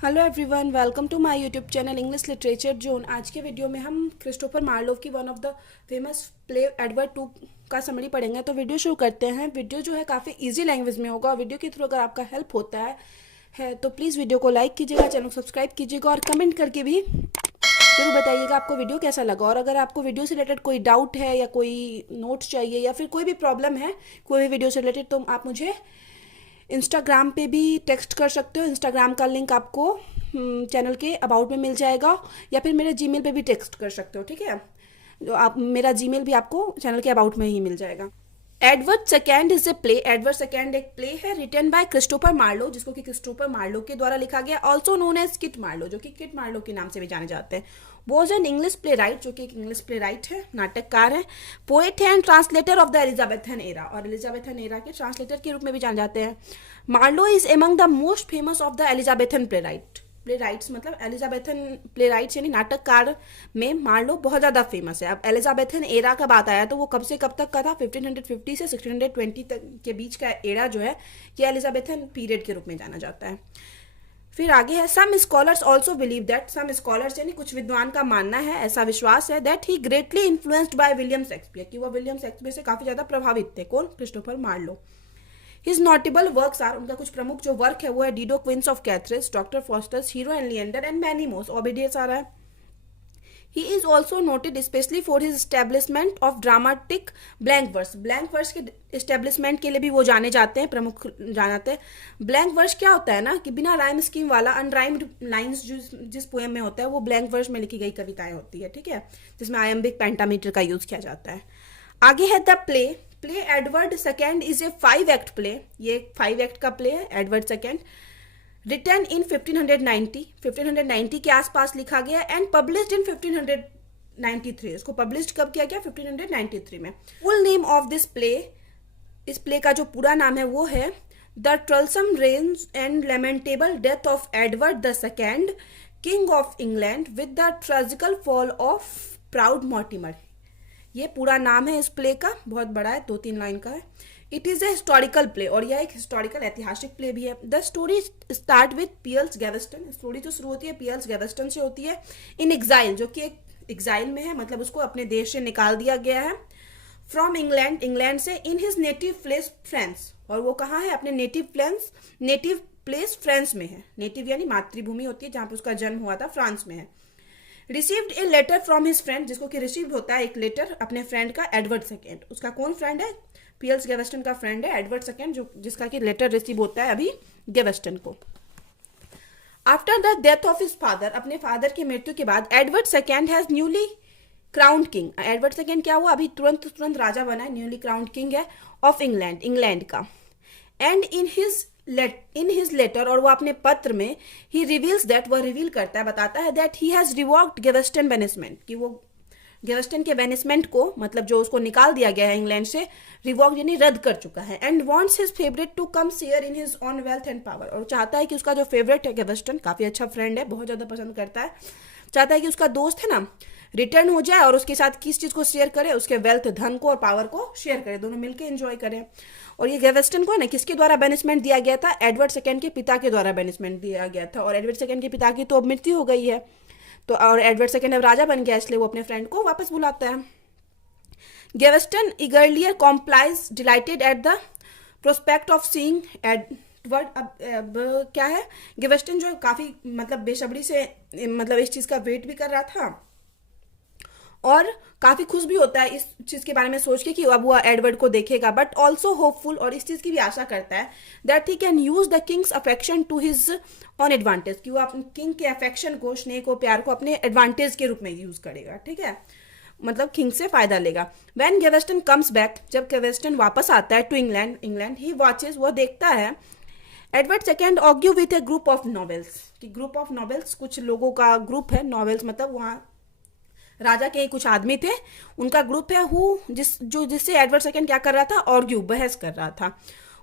Hello everyone, welcome to my YouTube channel English literature zone. आज के video में हम क्रिस्टोफर मार्लोव की one of the famous play Edward two का summary पढ़ेंगे। तो वीडियो शुरू करते हैं। वीडियो जो है काफ़ी इजी लैंग्वेज में होगा। वीडियो के थ्रू अगर आपका हेल्प होता है तो प्लीज़ वीडियो को लाइक कीजिएगा, चैनल को सब्सक्राइब कीजिएगा और कमेंट करके भी जरूर बताइएगा आपको वीडियो कैसा लगा। और अगर आपको वीडियो से रिलेटेड कोई डाउट है या कोई नोट्स चाहिए या फिर कोई भी प्रॉब्लम है कोई भी वीडियो से रिलेटेड, तो आप मुझे इंस्टाग्राम पे भी टेक्स्ट कर सकते हो। इंस्टाग्राम का लिंक आपको चैनल के अबाउट में मिल जाएगा, या फिर मेरे जीमेल पे भी टेक्स्ट कर सकते हो। ठीक है, जो आप मेरा जीमेल भी आपको चैनल के अबाउट में ही मिल जाएगा। Edward second is a play. Edward second एक प्ले है रिटन बाय क्रिस्टोफर मार्लो, जिसको कि क्रिस्टोफर मार्लो के द्वारा लिखा गया, also known as Kit Marlowe, जो कि किट मार्लो के नाम से भी जाने जाते हैं। Was an English play right, जो कि एक इंग्लिश प्ले राइट है, नाटककार है, पोएट है and translator of the Elizabethan era, और एलिजाबेथन एरा के ट्रांसलेटर के रूप में भी जाने जाते हैं। Marlowe is among the most famous of the Elizabethan playwright. Playwrights मतलब एलिजाबेथन प्ले राइट्स यानी नाटककार में मार्लो बहुत ज़्यादा फेमस है। अब एलिजाबेथन एरा का बात आया तो वो कब से कब तक का था? 1550 से 1620 तक के बीच का एरा जो है ये एलिजाबेथन पीरियड के रूप में जाना जाता है। फिर आगे है, some scholars also believe that, some scholars यानी कुछ विद्वान का मानना है, ऐसा विश्वास है, that he greatly influenced by William Shakespeare, कि वो विलियम शेक्सपियर से काफ़ी ज़्यादा प्रभावित थे। कौन? Christopher Marlowe. His notable works are, उनका कुछ प्रमुख जो वर्क है वो है Dido queens of Carthage, doctor Faustus, hero and Leander and many mores, और भी ढेर सारा है। He is also noted specially for his establishment of dramatic blank verse. Blank verse के स्टेब्लिशमेंट के लिए भी वो जाने जाते हैं, प्रमुख जानाते हैं। ब्लैंक वर्स क्या होता है ना, कि बिना राइम स्कीम वाला अनराइम्ड लाइंस जिस पोएम में होता है वो ब्लैंक वर्स में लिखी गई कविताएं होती है। ठीक है, जिसमें आयम्बिक पेंटामीटर का यूज किया जाता है। आगे है the play. Play Edward second is A 5 act play, ये 5 एक्ट का प्ले है एडवर्ड सेकेंड, रिटन इन 1590 के आसपास लिखा गया एंड पब्लिश्ड इन 1593। इसको पब्लिश्ड कब किया गया? 1593 में। Full name of this play, इस प्ले का जो पूरा नाम है वो है द ट्रल्सम रेंज and lamentable death of Edward the second king of England with the tragical fall of proud Mortimer. ये पूरा नाम है इस प्ले का, बहुत बड़ा है, 2-3 लाइन का है। It is a historical play, और यह एक हिस्टोरिकल ऐतिहासिक प्ले भी है। The story start with Piers Gaveston. Story जो शुरू होती है पियर्स गैवेस्टन से होती है, इन एग्जाइल, जो कि एक एग्जाइल में है, मतलब उसको अपने देश से निकाल दिया गया है, फ्रॉम इंग्लैंड, इंग्लैंड से, in his native place France, और वो कहाँ है? अपने नेटिव प्लेस फ्रांस में है। नेटिव यानी मातृभूमि होती है, जहाँ पे उसका जन्म हुआ था, फ्रांस में है। Received a letter from his friend, जिसको कि रिसीव होता है एक लेटर अपने फ्रेंड का, एडवर्ड सेकेंड। उसका कौन फ्रेंड है? पियर्स गैवेस्टन का फ्रेंड है एडवर्ड सेकेंड, जो जिसका कि लेटर रिसीव होता है अभी गैवेस्टन को। After the death of his father, अपने फादर की मृत्यु के बाद, Edward second has newly crowned king. Edward second क्या हुआ? अभी तुरंत राजा बना है, न्यूली क्राउंड किंग है ऑफ इंग्लैंड, इंग्लैंड का। एंड इन हिज लेटर, और वो अपने पत्र में, ही रिवील्स दैट, वह रिवील करता है, बताता है, दैट ही हैज रिवॉक्ड गेवेस्टन बेनिसमेंट, कि वो गेवेस्टन के बेनिसमेंट को, मतलब जो उसको निकाल दिया गया है इंग्लैंड से, रिवॉक्ड यानी रद्द कर चुका है। And wants his favourite to come share in his own wealth and power, और चाहता है कि उसका जो फेवरेट है गेवेस्टन, काफी अच्छा फ्रेंड है, बहुत ज्यादा पसंद करता है, चाहता है कि उसका दोस्त है ना रिटर्न हो जाए और उसके साथ किस चीज को शेयर करे? उसके वेल्थ, धन को और पावर को शेयर करे, दोनों मिलकर एंजॉय करें। और ये गेवेस्टन को है ना किसके द्वारा बेनिसमेंट दिया गया था? एडवर्ड सेकेंड के पिता के द्वारा बेनिसमेंट दिया गया था, और एडवर्ड सेकेंड के पिता की तो अब मृत्यु हो गई है, तो और एडवर्ड सेकेंड अब राजा बन गया, इसलिए वो अपने फ्रेंड को वापस बुलाता है। Gaveston eagerly complies delighted at the prospect of seeing Edward. अब क्या है, गेवेस्टन जो काफी मतलब बेसब्री से मतलब इस चीज का वेट भी कर रहा था, और काफी खुश भी होता है इस चीज के बारे में सोच के कि अब वो एडवर्ड को देखेगा, बट ऑल्सो होपफुल, और इस चीज की भी आशा करता है, that he can use the king's affection to his own advantage, कि वो अपने किंग के अफेक्शन को, स्नेह को, प्यार को अपने एडवांटेज के रूप में यूज करेगा। ठीक है, मतलब किंग से फायदा लेगा। व्हेन गेवेस्टन कम्स बैक, जब गेवेस्टन वापस आता है टू इंग्लैंड, ही वॉचेस, वह देखता है, Edward second argue with A group of novels, कि ग्रुप ऑफ नॉवेल्स कुछ लोगों का ग्रुप है, नॉवेल्स मतलब वहाँ राजा के कुछ आदमी थे, उनका ग्रुप है, जिससे एडवर्ड सेकेंड क्या कर रहा था? ऑर्ग्यू, बहस कर रहा था।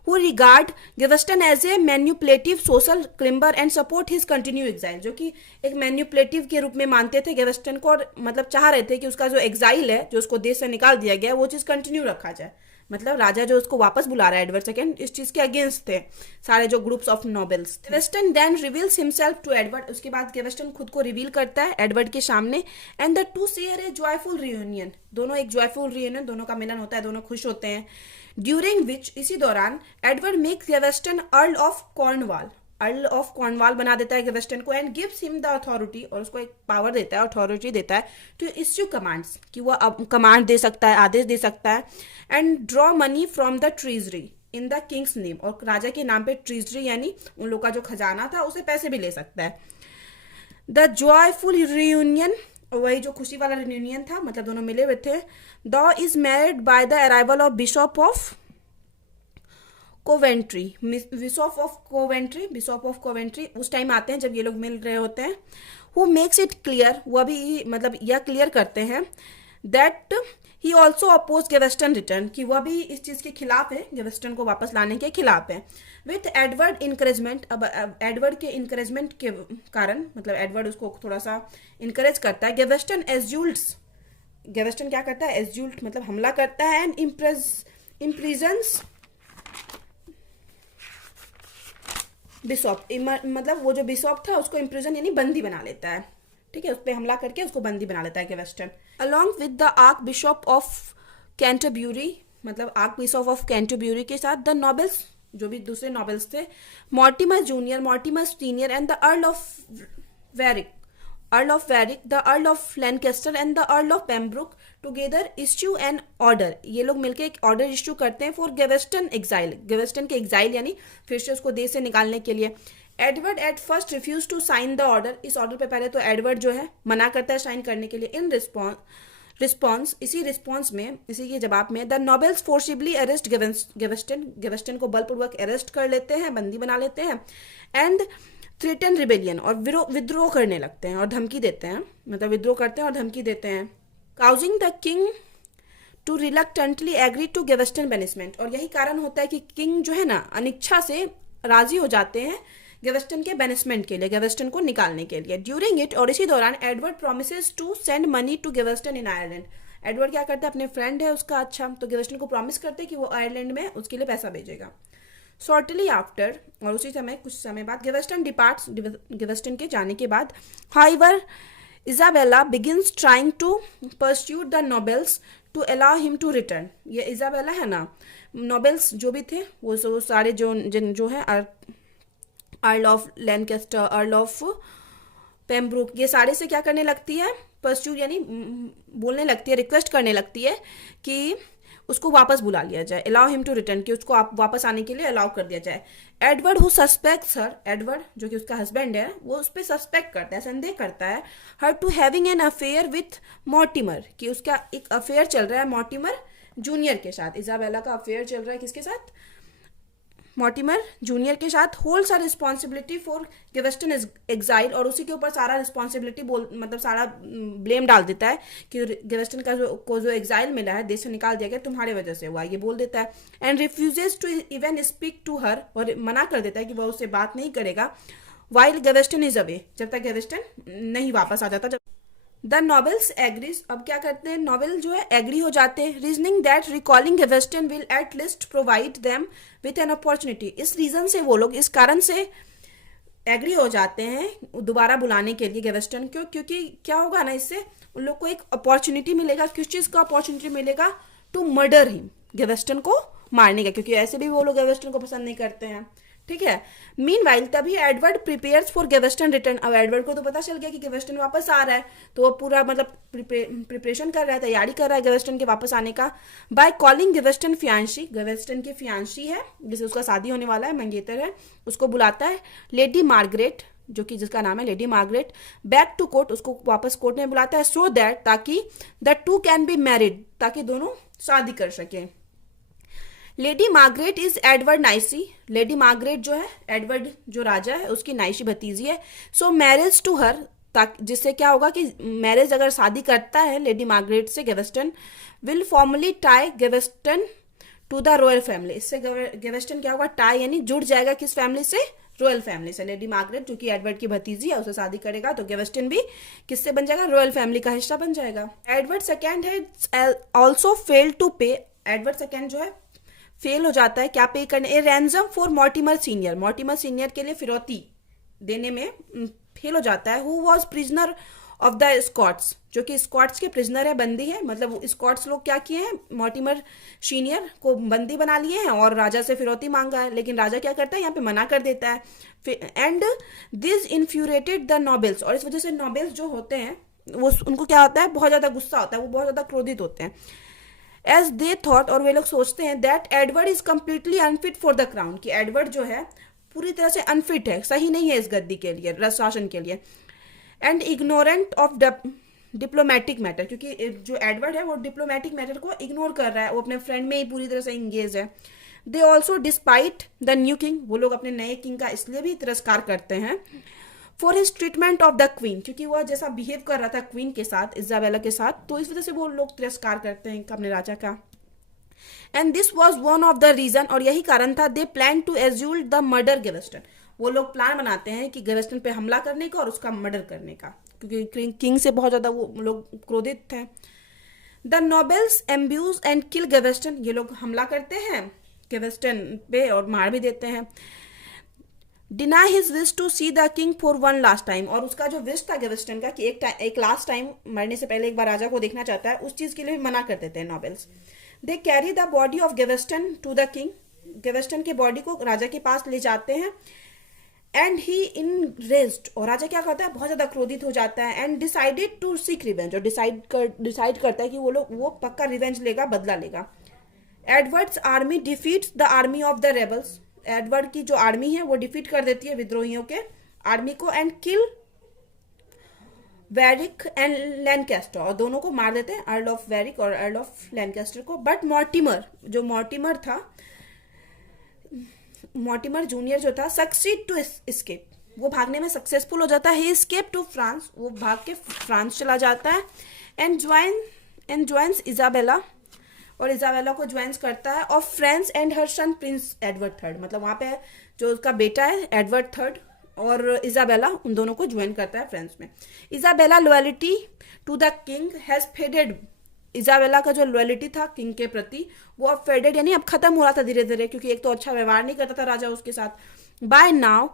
Who regard Gaveston as a manipulative social climber and support his continue exile, जो कि एक मैन्युपुलेटिव के रूप में मानते थे गेवेस्टन को, और मतलब चाह रहे थे कि उसका जो एग्जाइल है, जो उसको देश से निकाल दिया गया, वो चीज कंटिन्यू रखा जाए, मतलब राजा जो उसको वापस बुला रहा है एडवर्ड सेकेंड इस चीज के अगेंस्ट थे सारे जो groups of nobles. Gaveston then reveals himself to Edward, उसके बाद गेवेस्टन खुद को रिवील करता है एडवर्ड के सामने। And the two share A joyful reunion, दोनों एक जॉयफुल रियूनियन, दोनों का मिलन होता है, दोनों खुश होते हैं। ड्यूरिंग विच, इसी दौरान Edward makes Gaveston earl of Cornwall, earl of Cornwall बना देता है गेवेस्टन को। And gives him the authority, और उसको एक पावर देता है, अथॉरिटी देता है टू इश्यू कमांड्स, कि वो अब कमांड दे सकता है, आदेश दे सकता है। And draw money from the treasury in the Kings name, और राजा के नाम पे ट्रेजरी यानी उन लोग का जो खजाना था उसे पैसे भी ले सकता है। द जॉयफुल रियूनियन, वही जो खुशी वाला रियूनियन था, मतलब दोनों मिले हुए थे। The is married by the arrival of bishop of Coventry, bishop of Coventry उस टाइम आते हैं जब ये लोग मिल रहे होते हैं। हु मेक्स इट क्लियर, वह भी मतलब यह क्लियर करते हैं that he also oppose Gaveston return, कि वह भी इस चीज के खिलाफ है, गेवेस्टन को वापस लाने के खिलाफ है। विथ एडवर्ड इनकरेजमेंट, अब एडवर्ड के इनकरेजमेंट के कारण, मतलब एडवर्ड उसको थोड़ा सा इनकरेज करता है। गेवेस्टन एज्यूल्ट्स, गेवेस्टन क्या करता है, एज्यूल्ट मतलब हमला करता है। एंड इम्प्रिजन्स बिशॉप, मतलब वो जो बिशॉप था उसको इम्प्रिजन यानी बंदी बना लेता है, ठीक है, उस पर हमला करके उसको बंदी बना लेता है Gaveston. Along with the archbishop of Canterbury, मतलब आर्क बिशप ऑफ कैंटरब्यूरी के साथ द नोबल्स, जो भी दूसरे नोबल्स थे, Mortimer junior, Mortimer senior, and the earl of Warwick, the earl of Lancaster and the earl of Pembroke together issue an order, ये लोग मिलकर एक ऑर्डर इश्यू करते हैं फॉर गेवेस्टन एग्जाइल, गेवेस्टन के एग्जाइल यानी फिर से उसको देश से निकालने के लिए। Edward at first refuse to sign the order, इस ऑर्डर पे पहले तो एडवर्ड जो है मना करता है साइन करने के लिए। इन रिस्पॉन्स इसी रिस्पॉन्स में, इसी के जवाब में, द नोबल्स फोर्सिबली अरेस्ट गेवेस्टन को बलपूर्वक अरेस्ट कर लेते हैं, बंदी बना लेते हैं। एंड थ्रेटन रिबेलियन, और विद्रोह करने लगते हैं और धमकी देते हैं, मतलब विद्रोह करते हैं और धमकी देते हैं। Causing the king to reluctantly agree to Gaveston banishment, और यही कारण होता है कि किंग जो है ना अनिच्छा से राजी हो जाते हैं गेवेस्टन के बेनिसमेंट के लिए, गेवेस्टन को निकालने के लिए। ड्यूरिंग इट, और इसी दौरान, Edward promises to send money to Gaveston in Ireland, Edward क्या करता है, अपने फ्रेंड है उसका, अच्छा, तो गेवेस्टन को प्रॉमिस करते हैं कि वो आयरलैंड में उसके लिए पैसा भेजेगा। शॉर्टली आफ्टर, और उसी समय कुछ समय बाद, गेवेस्टन डिपार्ट्स, गेवेस्टन के जाने के बाद, however Isabella begins trying to pursuit the nobles to allow him to return, ये इजाबेला है ना, नोबल्स जो भी थे वो सारे जो है अर्ल ऑफ लैनकेस्टर, अर्ल ऑफ पेम्ब्रुक, ये सारे से क्या करने लगती है, परस्यूट यानी बोलने लगती है, रिक्वेस्ट करने लगती है कि उसको वापस बुला लिया जाए, अलाउ हिम टू रिटर्न, कि उसको आप वापस आने के लिए अलाउ कर दिया जाए। Edward who suspects her, Edward जो कि उसका हस्बैंड है, वो उस पर सस्पेक्ट करता है, संदेह करता है, her to having an affair with Mortimer, कि उसका एक अफेयर चल रहा है मॉर्टिमर जूनियर के साथ, इजाबेला का अफेयर चल रहा है किसके साथ, मॉर्टिमर जूनियर के साथ। Holds our responsibility for Gaveston exile, और उसी के ऊपर सारा रिस्पॉन्सिबिलिटी मतलब सारा ब्लेम डाल देता है कि गेवेस्टन का जो एग्जाइल मिला है, देश से निकाल दिया गया, तुम्हारे वजह से हुआ, ये बोल देता है। And refuses to even speak to her, और मना कर देता है कि वह उससे बात नहीं करेगा, वाइल गेवेस्टन इज अवे, जब तक गेवेस्टन नहीं वापस आ जाता। द नोबल्स एग्रीज, अब क्या करते हैं, नोबल जो है एग्री हो जाते हैं, reasoning that recalling Gaveston will at least provide them with an opportunity, इस रीजन से वो लोग, इस कारण से एग्री हो जाते हैं दोबारा बुलाने के लिए गेवेस्टन को, क्योंकि क्या होगा ना, इससे उन लोग को एक अपॉर्चुनिटी मिलेगा, किस चीज़ का अपॉर्चुनिटी मिलेगा, टू मर्डर हिम, गेवेस्टन को मारने का, क्योंकि ऐसे भी वो लोग गेवेस्टन को पसंद नहीं करते हैं, ठीक है। मीनवाइल तभी एडवर्ड प्रिपेयर्स फॉर गेवेस्टन रिटर्न, अब एडवर्ड को तो पता चल गया कि गेवेस्टन वापस आ रहा है, तो वो पूरा मतलब प्रिपरेशन कर रहा है, तैयारी कर रहा है गेवेस्टन के वापस आने का। बाय कॉलिंग गेवेस्टन फियांशी, गेवेस्टन की फियांशी है जिसे उसका शादी होने वाला है, मंगेतर है, उसको बुलाता है। लेडी मार्गरेट, जो कि जिसका नाम है Lady Margaret, back to court, उसको वापस कोर्ट में बुलाता है, सो दैट, ताकि the two can be married, ताकि दोनों शादी कर सके। Lady Margaret is Edward niece, Lady Margaret जो है एडवर्ड जो राजा है उसकी नाइसी भतीजी है। सो मैरिज टू हर, जिससे क्या होगा कि मैरिज अगर शादी करता है लेडी मार्गरेट से Gaveston, will formally tie Gaveston to the royal family, इससे गेवेस्टन क्या होगा, टाई यानी जुड़ जाएगा किस फैमिली से, रॉयल फैमिली से। लेडी मार्गरेट जो कि एडवर्ड की भतीजी है, उसे शादी करेगा तो गेवेस्टन भी किससे बन जाएगा, रॉयल फैमिली का हिस्सा बन जाएगा। Edward second had also failed to pay Edward second जो है फेल हो जाता है क्या पे करने, a ransom for Mortimer senior, Mortimer senior के लिए फिरौती देने में फेल हो जाता है। Who was prisoner of the Scots, जो कि स्कॉट्स के प्रिजनर है, बंदी है, मतलब स्कॉट्स लोग क्या किए हैं, मॉर्टिमर सीनियर को बंदी बना लिए हैं और राजा से फिरौती मांगा है, लेकिन राजा क्या करता है यहाँ पे मना कर देता है। एंड दिस इन्फ्यूरेटेड द नोबल्स, और इस वजह से नोबल्स जो होते हैं वो उनको क्या होता है, बहुत ज़्यादा गुस्सा होता है, वो बहुत ज़्यादा क्रोधित होते हैं। एज दे थॉट, और वे लोग सोचते हैं that Edward is completely unfit for the crown, कि एडवर्ड जो है पूरी तरह से अनफिट है, सही नहीं है इस गद्दी के लिए, शासन के लिए। And ignorant of diplomatic matter, क्योंकि जो एडवर्ड है वो डिप्लोमेटिक मैटर को इग्नोर कर रहा है, वो अपने फ्रेंड में ही पूरी तरह से इंगेज है। They also despite the new king, वो लोग अपने नए किंग का इसलिए भी तिरस्कार करते हैं for his treatment of the queen, क्योंकि वह जैसा बिहेव कर रहा था क्वीन के साथ, इजाबेला के साथ, तो इस वजह से वो लोग तिरस्कार करते हैं अपने राजा का। And this was one of the reason, और यही कारण था, they plan to exile the murder Gaveston, वो लोग प्लान बनाते हैं कि गेवेस्टन पे हमला करने का और उसका मर्डर करने का, क्योंकि किंग से बहुत ज़्यादा वो लोग क्रोधित थे। The nobles ambush and kill Gaveston, ये लोग हमला करते हैं गेवेस्टन पे और मार भी देते हैं। Deny his wish to see the king for one last time, और उसका जो विश था गेवेस्टन का कि एक लास्ट टाइम मरने से पहले एक बार राजा को देखना चाहता है, उस चीज़ के लिए भी मना कर देते हैं nobles. They carry the body of Gaveston to the king, Gaveston के बॉडी को राजा के पास ले जाते हैं। एंड ही इन रेस्ट, और राजा क्या करता है, बहुत ज़्यादा क्रोधित हो जाता है। And decided to seek revenge, और डिसाइड करता है कि वो पक्का रिवेंज लेगा, बदला लेगा। Edward's army defeats the army of the rebels, Edward की जो आर्मी है वो डिफीट कर देती है विद्रोहियों के आर्मी को। एंड किल वेरिक एंड लैनकास्टर, और दोनों को मार देते हैं, अर्ल ऑफ वेरिक और अर्ल ऑफ लैनकास्टर को। बट मॉर्टिमर, जो मॉर्टिमर था, मॉर्टिमर जूनियर जो था, सक्सीड टू एस्केप, वो भागने में सक्सेसफुल हो जाता है। ही एस्केप टू फ्रांस, वो भाग के फ्रांस चला जाता है। एंड ज्वाइंस इजाबेला, और इजाबेला को ज्वाइंस करता है, of France and her son prince Edward third, मतलब वहाँ पे जो उसका बेटा है एडवर्ड थर्ड और इजाबेला, उन दोनों को ज्वाइन करता है फ्रांस में। Isabella loyalty to the king has faded, Isabella का जो लॉयल्टी था किंग के प्रति वो अब फेडेड, यानी अब खत्म हो रहा था धीरे धीरे, क्योंकि एक तो अच्छा व्यवहार नहीं करता था राजा उसके साथ। बाय नाउ,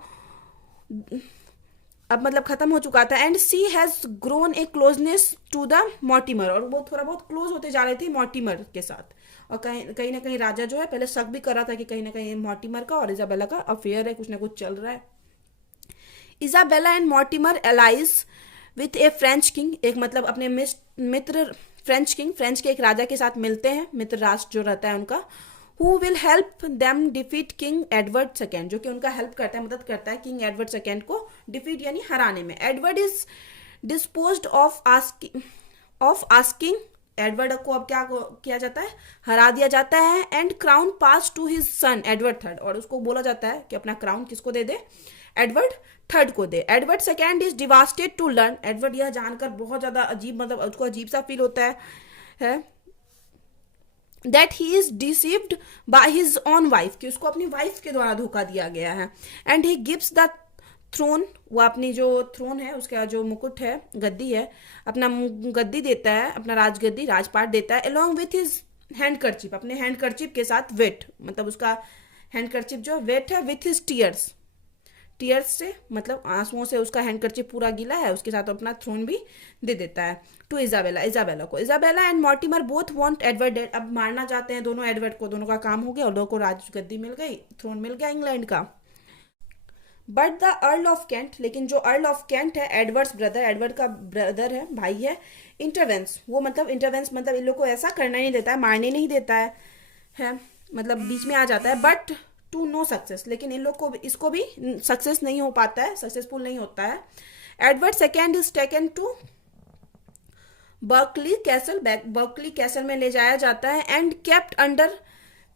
अब मतलब खत्म हो चुका था। And she has grown a closeness to the Mortimer, और वो थोड़ा बहुत क्लोज होते जा रही थी मॉर्टिमर के साथ। और कहीं ना कहीं राजा जो है पहले शक भी कर रहा था कि कहीं ना कहीं मॉर्टिमर का और इजाबेला का अफेयर है, कुछ ना कुछ चल रहा है। Isabella and Mortimer allies with a French king, एक मतलब अपने मित्र फ्रेंच किंग, फ्रेंच के एक राजा के साथ मिलते हैं, मित्र राष्ट्र जो रहता है उनका। Who will help them defeat king Edward second, जो कि उनका हेल्प करता है, मदद करता है किंग एडवर्ड सेकेंड को डिफीट यानी हराने में। Edward is disposed of asking, Edward को अब क्या किया जाता है, हरा दिया जाता है। And crown pass to his son Edward third, और उसको बोला जाता है कि अपना क्राउन किसको दे दे, एडवर्ड थर्ड को दे। Edward second is devastated to learn, Edward यह जानकर बहुत ज्यादा अजीब, मतलब उसको अजीब सा फील होता है that he is deceived by his own wife, कि उसको अपनी वाइफ के द्वारा धोखा दिया गया है। And he gives the throne, वो अपनी जो थ्रोन है उसका जो मुकुट है, गद्दी है, अपना गद्दी देता है, अपना राजगद्दी राजपाट देता है। अलोंग विथ हिज हैंडकरचिप, अपने हैंडकरचिप के साथ वेट, मतलब उसका हैंडकरचिप जो वेट है, विथ हिज टीयर्स से, मतलब आंसुओं से उसका हैंडकरचिप पूरा गीला है, उसके साथ अपना थ्रोन भी दे देता है टू इजाबेला को। Isabella and Mortimer both want Edward dead, अब मारना चाहते हैं दोनों एडवर्ड को, दोनों का काम हो गया और दोनों को राजगद्दी मिल गई, थ्रोन मिल गया इंग्लैंड का। But the earl of Kent, लेकिन जो अर्ल ऑफ कैंट है, एडवर्ड्स ब्रदर, एडवर्ड का ब्रदर है, भाई है, इंटरवेंस, वो मतलब इंटरवेंस मतलब इन लोग को ऐसा करना नहीं देता है, मारने नहीं देता है मतलब बीच में आ जाता है। बट टू नो सक्सेस, लेकिन इन लोग को इसको भी सक्सेस नहीं हो पाता है, सक्सेसफुल नहीं होता है। Edward second is taken to Berkeley castle में ले जाया जाता है। And kept under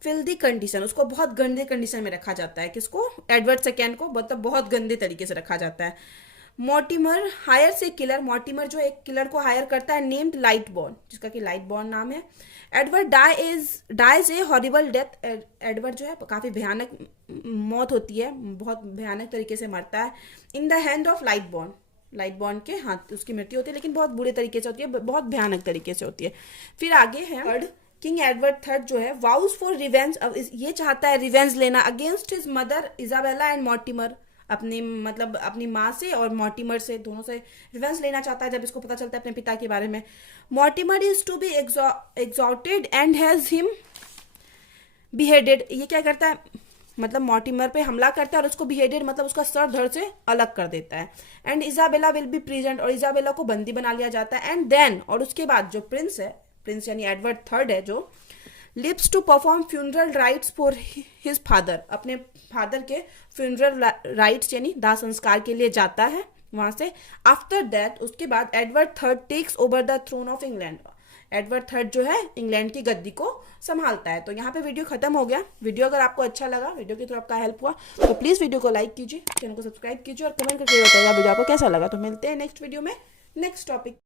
filthy condition, उसको बहुत गंदे कंडीशन में रखा जाता है, किसको, एडवर्ड सेकेंड को, मतलब बहुत गंदे तरीके से रखा जाता है। मॉर्टिमर हायर से किलर, मॉर्टिमर जो एक किलर को हायर करता है, नेम्ड लाइटबॉर्न, जिसका कि लाइटबॉर्न नाम है। Edward dies a horrible death, Edward जो है काफ़ी भयानक मौत होती है, बहुत भयानक तरीके से मरता है। इन द हैंड ऑफ लाइटबॉर्न के हाथ उसकी मृत्यु होती है, लेकिन बहुत बुरे तरीके से होती है, बहुत भयानक तरीके से होती है। फिर आगे है किंग एडवर्ड थर्ड जो है वाउज फॉर रिवेंज, अब ये चाहता है रिवेंज लेना against his mother Isabella and Mortimer, अपनी मतलब अपनी माँ से और मॉर्टिमर से, दोनों से रिवेंज लेना चाहता है जब इसको पता चलता है अपने पिता के बारे में। Mortimer is to be exhorted and has him beheaded, ये क्या करता है मतलब मॉर्टिमर पे हमला करता है और उसको बिहेडेड मतलब उसका सर धड़ से अलग कर देता है। And Isabella will be present, और इजाबेला को बंदी बना लिया जाता है। एंड देन, और उसके बाद जो प्रिंस है, प्रिंस यानी एडवर्ड थर्ड है, जो lives to perform funeral rites for his father, अपने फादर के फ्यूनरल राइट्स यानी दाह संस्कार के लिए जाता है वहां से। आफ्टर दैट, उसके बाद Edward third takes over the throne of England, Edward third जो है इंग्लैंड की गद्दी को संभालता है। तो यहाँ पे वीडियो खत्म हो गया। वीडियो अगर आपको अच्छा लगा, वीडियो के थ्रू आपका हेल्प हुआ, तो प्लीज़ वीडियो को लाइक कीजिए, चैनल को सब्सक्राइब कीजिए और कमेंट करके बताइएगा वीडियो आपको कैसा लगा। तो मिलते हैं नेक्स्ट वीडियो में नेक्स्ट टॉपिक।